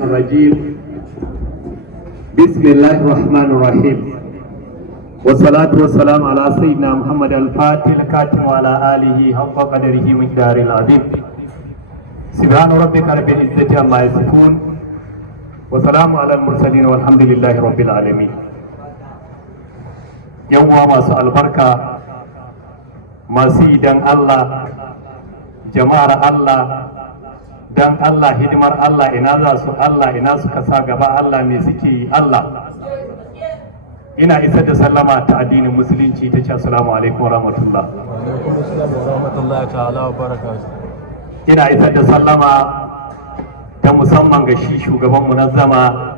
الرجيم بسم الله الرحمن الرحيم والصلاة والسلام على سيدنا محمد الفاتح الكاتم وعلى آله حق قدره مقدار العظيم سبحان ربك رب العزة عما يصفون وسلام على المرسلين والحمد لله رب العالمين. يوم ما سأل بركة ما سيدنا الله جماعة الله dan Allah hidimar Allah ina za su Allah ina suka sa gaba Allah ne suke yi Allah. Ina isar da sallama ta addinin musulunci ta ce assalamu alaikum warahmatullah. Ina isar da sallama ta musamman ga shi shugaban munazzama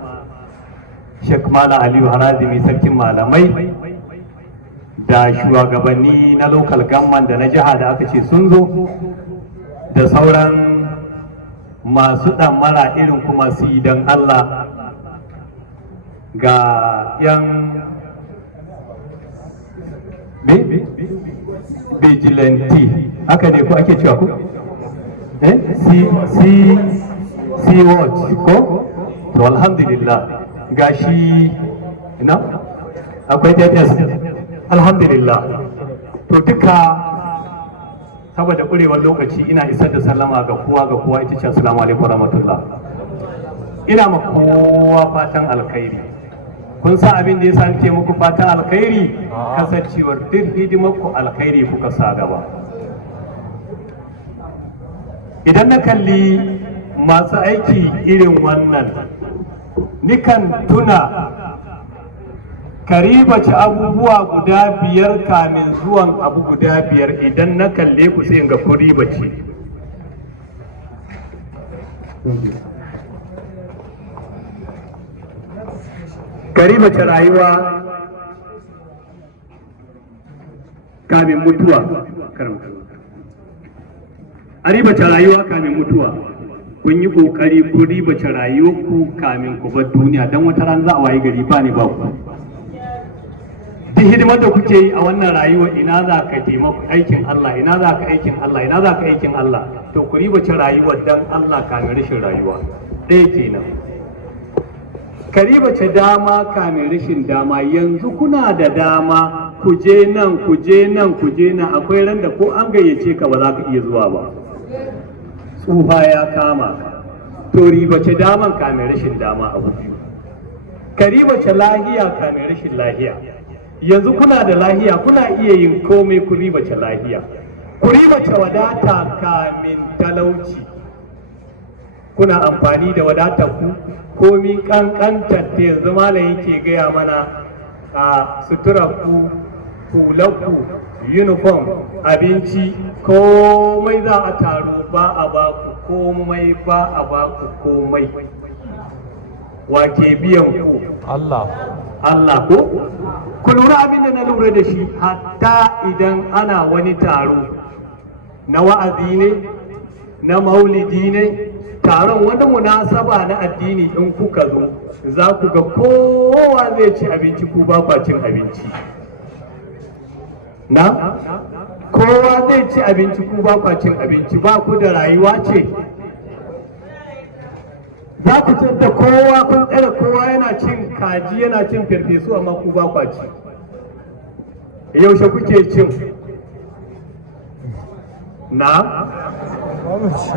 Sheikh Malam Aliyu Harazimi sarkin malamai da shugabanni na local government da na jiha da aka ce sun zo da sauran masu ɗamara irin kuma su yi don Allah ga yan vigilante haka ne ko ake cewa ku? Sea watch ko? To alhamdulillah ga shi na? Akwai TTS alhamdulillah to duka saboda ƙurewar lokaci ina isar da sallama ga kowa ita ce assalamu alaikum warahmatullah. Ina ma kowa fatan alkhairi. Kun san abin da yasa nake muku fatan alkhairi kasancewar duk hidimar ku alkhairi kuka sa gaba. Idan na kalli masu aiki irin wannan nikan tuna karibace abubuwa guda biyar kamin zuwan abu guda biyar idan na kalle ku sai ga kuribace. Karibace rayuwa kamin mutuwa. Aribace rayuwa kamin mutuwa. Kun yi kokari ku ribace rayuwarku kamin ku bar duniya dan wata ran za a wayi gari ba ne ba ku. Duk hidimar da kuke yi a wannan rayuwa ina za ka taimaka aikin Allah ina za ka aikin Allah ina za ka aikin Allah to ku ribace rayuwar dan Allah kamin rashin rayuwa ɗaya kenan. Ka ribace dama kamin rashin dama yanzu kuna da dama ku je nan ku je nan ku je nan akwai ran da ko an gayyace ka ba za ka iya zuwa ba tsufa ya kama to ribace daman kamin rashin dama abu biyu. Ka ribace lahiya kamin rashin lahiya yanzu kuna da lahiya kuna iya yin komai ku ribace lahiya ku ribace wadata kamin talauci kuna amfani da wadatar ku komi kankantar ta yanzu malam yake gaya mana a suturar ku hular ku uniform abinci komai za a taro ba a baku komai ba a baku komai wake biyan ku Allah ko ku lura abin da na lura da shi hatta idan ana wani taro na wa'azi ne na maulidi ne taron wani munasaba na addini in kuka zo za ku ga kowa zai ci abinci ku ba kwa cin abinci na kowa zai ci abinci ku ba kwa cin abinci ba ku da rayuwa ce za ku da kowa kun tsere kowa yana cin kaji yana cin farfesu amma ku ba kwa ci yaushe kuke cin na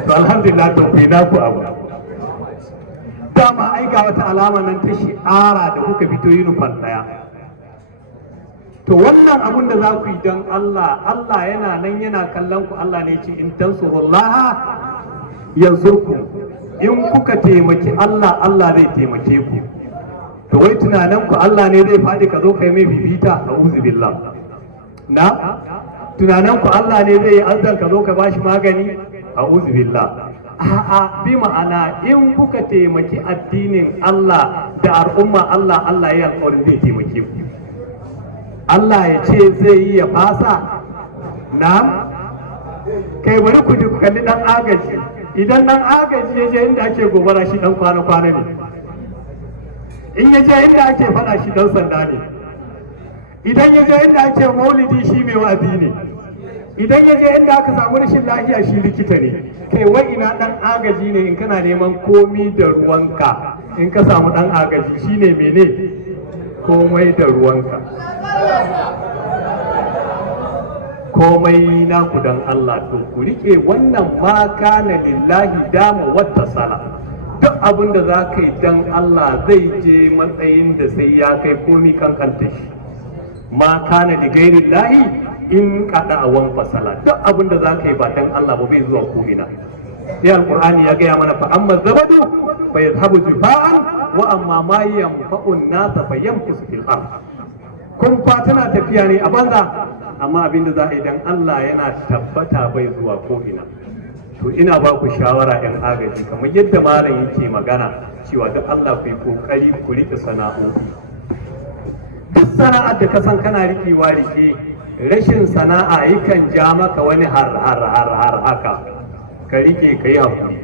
to alhamdulillah to ku na ku abu dama ai ga wata alama nan ta shi'ara da kuka fito uniform daya to wannan abun da za ku yi don Allah yana nan yana kallon ku Allah ne ce in tansurullaha yansurku in kuka taimaki Allah zai taimake ku to wai tunanin ku Allah ne zai faɗi ka zo kai mai bibita a'udhu billah na tunanin ku Allah ne zai yi azzar ka zo ka bashi magani a'udhu billah a'a bi ma'ana in kuka taimaki addinin Allah da al'umma Allah ya alƙawarin zai taimake ku Allah ya ce zai yi ya fasa na kai bari ku ji ku kalli dan agaji idan dan agaji ya je inda ake gobara shi dan kwana ne in ya je inda ake fada shi dan sanda ne idan ya je inda ake maulidi shi mai wa'azi ne idan ya je inda aka samu rashin lafiya shi likita ne, kai wai ina dan agaji ne in kana neman komi da ruwanka, in ka samu dan agaji shine mene komai da ruwanka. Komai naku dan Allah, to ku rike wannan ma kana lillahi dama wata sala. Duk abin da za ka yi dan Allah zai je matsayin da sai ya kai komi kankanta shi. Ma kana li gairi lahi in kada awan fasala. Duk abin da za ka yi ba dan Allah ba bai zuwa ko ina. Sai alqur'ani ya gaya mana fa amma zabadu fa yadhhabu jifa'an wa amma ma yanfa'u an-nasa fa yanfusu fil ard. Kun fa tana tafiya ne a banza, amma abin da za a yi dan Allah yana tabbata bai zuwa ko ina. To ina ba ku shawara yan agaji, kamar yadda malam yake magana cewa duk Allah ku yi kokari ku rike sana'o'i. Duk sana'ar da ka san kana rikewa rike, rashin sana'a yakan ja maka wani har haka, ka rike ka yi hakuri.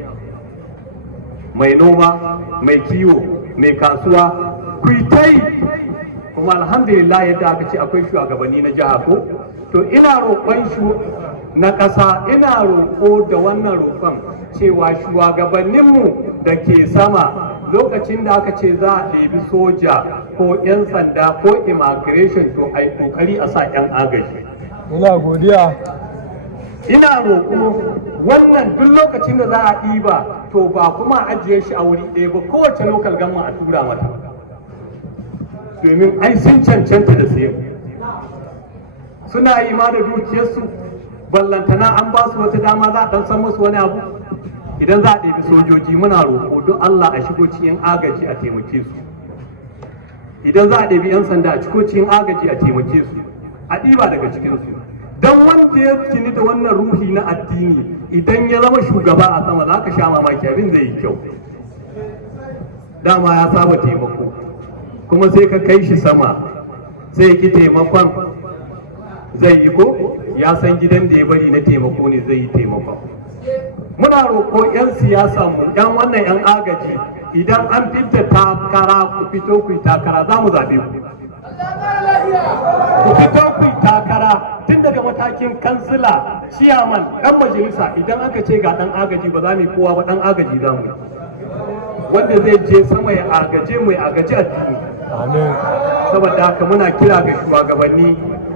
Mai noma, mai kiwo, mai kasuwa, ku yi ta yi. Kuma alhamdulillah yadda aka ce akwai shugabanni na jiha ko, to ina roƙon na ƙasa, ina roƙo da wannan roƙon cewa shugabanninmu da ke sama lokacin da aka ce za a ɗebi soja ko 'yan sanda ko immigration, to a yi ƙoƙari a sa 'yan agaji. Ina godiya. Ina roƙo wannan duk lokacin da za a ɗiba, to ba kuma a ajiye shi a wuri ɗaya ba, kowace lokal gamma a tura mata, domin ai sun cancanta da sayan. Suna yi ma da dukiyarsu, ballantana an ba su wata dama za a ɗan san musu wani abu. Idan za a ɗebi sojoji, muna roƙo don Allah a shigo cikin agaji a taimake su. Idan za a ɗebi 'yan sanda a shigo cikin agaji a taimake su, a ɗiba daga cikinsu. Don wanda ya tuni da wannan ruhi na addini, idan ya zama shugaba a sama za ka sha mamaki, abin zai yi kyau. Dama ya saba taimako, kuma sai ka kai shi sama, sai ki taimakon zai yi ko ya san gidan da ya bari na taimako ne zai yi taimakon. Muna roƙo 'yan siyasa mu, 'yan wannan 'yan agaji, idan an fidda takara ku fito ku yi takara, za mu zaɓe ku. Ku fito ku yi takara tun daga matakin kansila, ciyaman, ɗan majalisa. Idan aka ce ga ɗan agaji ba za mu yi kowa ba, ɗan agaji za mu yi, wanda zai je sama ya agaje mu, ya agaji addini. Saboda haka muna kira ga shugabanni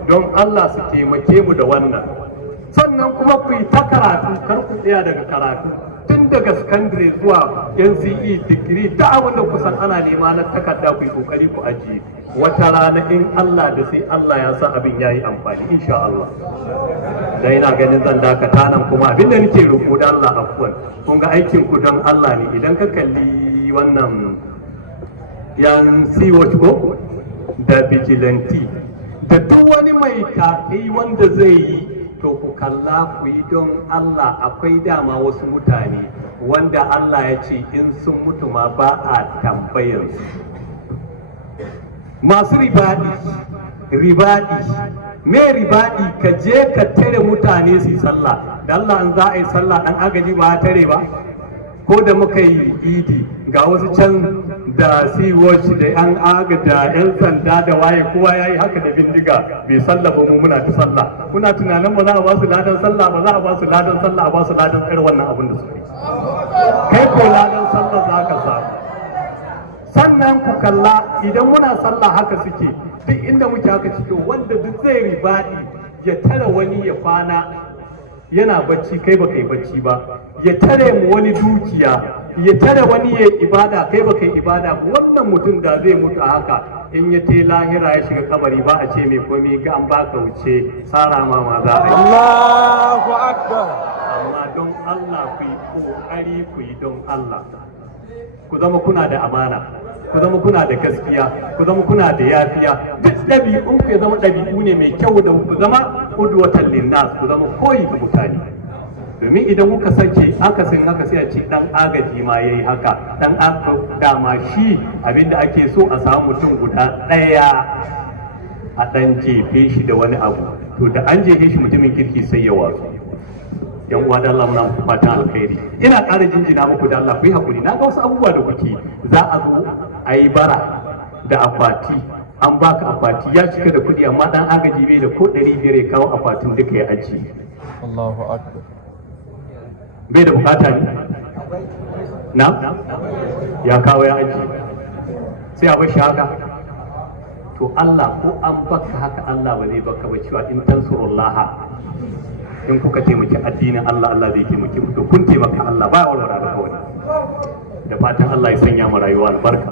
don Allah su taimake mu da wannan. Sannan kuma ku yi ta karatu, kar ku tsaya daga karatu, tun daga secondary zuwa NCE, digiri, ta abin da kusan ana nema na takarda ku yi kokari ku ajiye. Wata rana in Allah da sai Allah ya sa abin ya yi amfani, insha Allah. Da ina ganin zan dakata nan, kuma abin da nake roƙo da Allah afuwan, kun ga aikin ku don Allah ne. Idan ka kalli wannan yan C-Watch ko da vigilante da duk wani mai kaƙi wanda zai yi, to ku kalla ku yi don Allah. Akwai dama wasu mutane wanda Allah ya ce in sun mutu ma ba a tambayarsu. Masu ribadi, me ribadi, ka je ka tare mutane su yi sallah. Da Allah an za a yi sallah ɗan agaji ba a tare ba. Ko da muka yi idi, ga wasu can da C-Watch da 'yan da 'yan sanda da waye, kowa ya yi haka da bindiga, bai sallah ba, mu muna ta sallah. Kuna tunanin ba za a ba su ladan sallah ba? Za a ba su ladan sallah, a ba su ladan tsare wannan abin da suke. Kai ko ladan sallah za ka samu. Sannan ku kalla, idan muna sallah haka suke, duk inda muke haka cike, wanda duk zai ribaɗi ya tare wani ya kwana yana bacci, kai baka yi bacci ba, ya tare mu wani dukiya, ya tare wani ya ibada, kai baka yi ibada ba. Wannan mutum da zai mutu a haka, in ya tai lahira ya shiga kabari, ba a ce mai komai, ga an baka wuce tsara ma za a yi. Allahu Akbar. Amma don Allah ku yi kokari, ku yi don Allah. Ku zama kuna da amana, ku zama kuna da gaskiya, ku zama kuna da yafiya. Duk ɗabi'un ku ya zama ɗabi'u ne mai kyau, da ku zama qudwatan linnas, ku zama koyi ga mutane. Domin idan kuka sake akasin haka, sai a ce dan agaji ma yayi haka, dan dama shi abinda ake so a samu mutum guda ɗaya a dan jefe shi da wani abu, to da an jefe shi mutumin kirki sai ya wasu. Yan uwa da Allah, muna muku fatan alkhairi. Ina ƙara jinjina muku da Allah, ku yi hakuri. Na ga wasu abubuwa da kuke, za a zo a yi bara da akwati, an baka akwati ya cika da kuɗi, amma dan agaji bai da ko 500 ya kawo akwatin duka ya ajiye. Allahu akbar. bai da bukata ne na ya kawo ya aji sai a bar shi haka to Allah ko an baka haka Allah ba zai baka ba cewa in tansurullaha in kuka taimaki addinin Allah Allah zai taimake mu to kun taimaka Allah ba ya warware da kawai da fatan Allah ya sanya mu rayuwa albarka